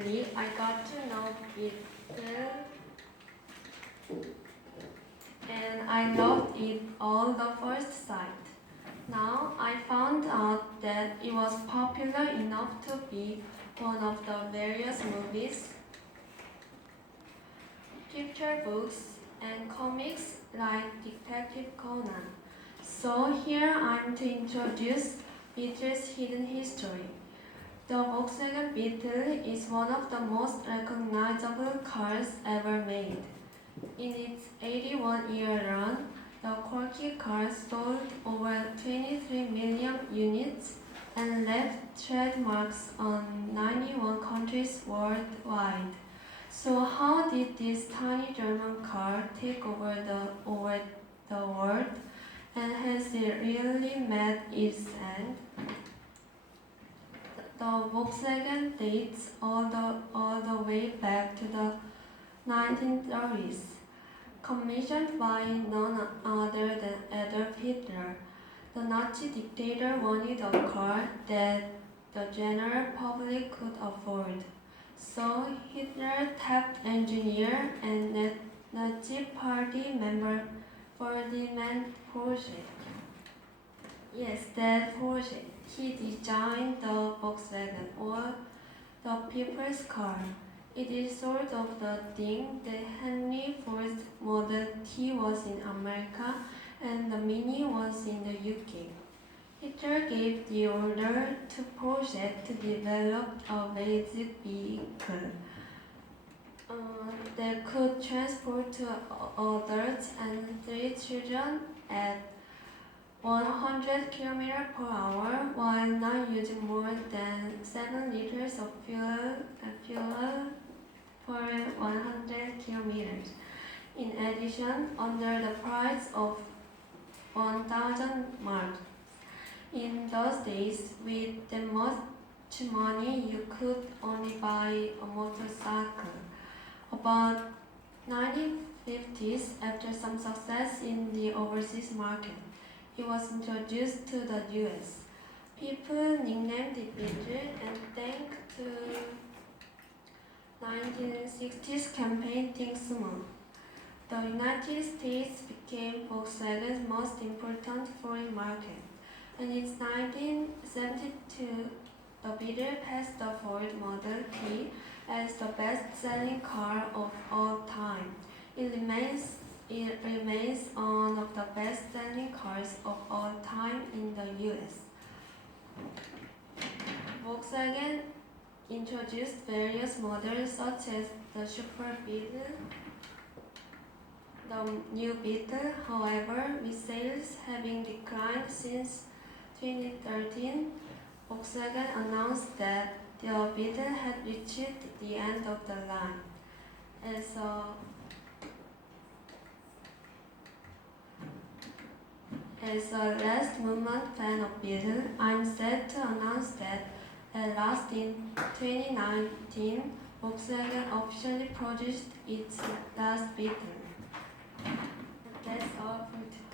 lately, I got to know Beetle and I loved it all the first sight. Now I found out that it was popular enough to be one of the various movies, picture books, and comics like Detective Conan. So here I'm to introduce Beetle's hidden history. The Volkswagen Beetle is one of the most recognizable cars ever made. In its 81-year run, the quirky car sold over 23 million units and left tread marks on 91 countries worldwide. So how did this tiny German car take over the world? And has it really met its end? The Volkswagen dates all the way back to the 1930s. Commissioned by none other than Adolf Hitler, the Nazi dictator wanted a car that the general public could afford. So Hitler tapped engineer and Nazi Party member Ferdinand Porsche. Yes, that Porsche. He designed the Volkswagen, or the people's car. It is sort of the thing that Henry Ford's Model T was in America and the Mini was in the UK. Hitler gave the order to Porsche to develop a basic vehicle that could transport two adults and three children at 100 km per hour while not using more than 7 liters of fuel per 100 kilometers. In addition, under the price of 1,000 marks. In those days, with that much money, you could only buy a motorcycle. About 1950s, after some success in the overseas market, it was introduced to the US. People nicknamed it Beetle, and thanks to 1960s campaign Think Small, the United States became Volkswagen's most important foreign market. And in 1972, the Beetle passed the Ford Model T as the best-selling car of all time. It remains one of the best-selling cars of all time in the US. Volkswagen introduced various models such as the Super Beetle, the new Beetle. However, with sales having declined since 2013, Volkswagen announced that the Beetle had reached the end of the line. As a last movement fan of Beetle, I'm sad to announce that at last in 2019, Volkswagen officially produced its last Beetle. That's all for today.